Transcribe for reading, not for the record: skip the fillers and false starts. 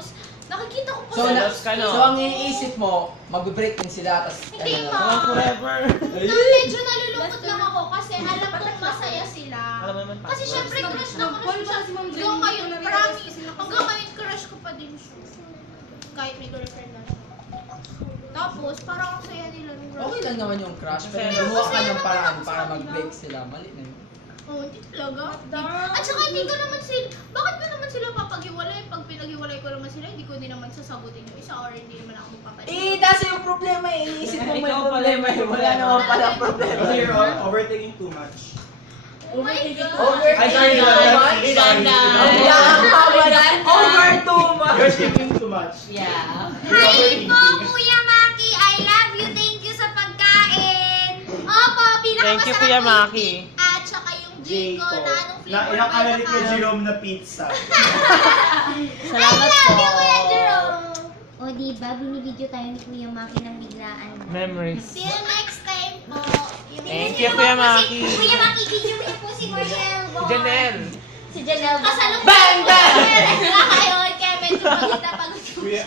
Tapos, nakikita ko po So, sa ang iniisip mo, mag-break din sila, tapos... Hindi ma. Forever. Medyo nalulungkot lang ako kasi alam kong masaya sila. Kasi syempre crush na crush siya. Hanggang ngayon, promise. Hanggang ngayon crush ko pa din siya. Kahit may girlfriend na siya. Tapos, parang ang saya nila ng crush. Okay lang naman yung crush, pero gumawa ka ng paraan para mag-break sila. Mali na yun. Oh, hindi talaga. At saka hindi ko naman sila, bakit ba naman sila papag-iwalay? Pag pinag-iwalay ko naman sila, hindi ko din naman sasagutin yung isa or hindi naman ako magpapalit. That's yung problema eh. Iniisip mo may problema eh. Wala naman pala problema. Kasi you're overthinking too much. Oh my God! Ay, sorry, Over too much! You're thinking too much. Yeah. Hi po, Kuya Maki! I love you! Thank you sa pagkain! Opo, pinakamasarap Thank you, Kuya Maki. At saka yung Jiko na anong flavor Ilang ba kalalit yung ni Jerome na pizza. Salamat I love po. you, Kuya Jerome! O diba, binibidyo tayo ni Kuya Maki ng biglaan. Memories. See you next time po! Thank you, Kuya Maki. Kuya Maki, video mo po si Mariel. Janelle. Si Janelle. Kasalong Bang! Bang! Kayo, kaya medyo pagkita pag Kuya,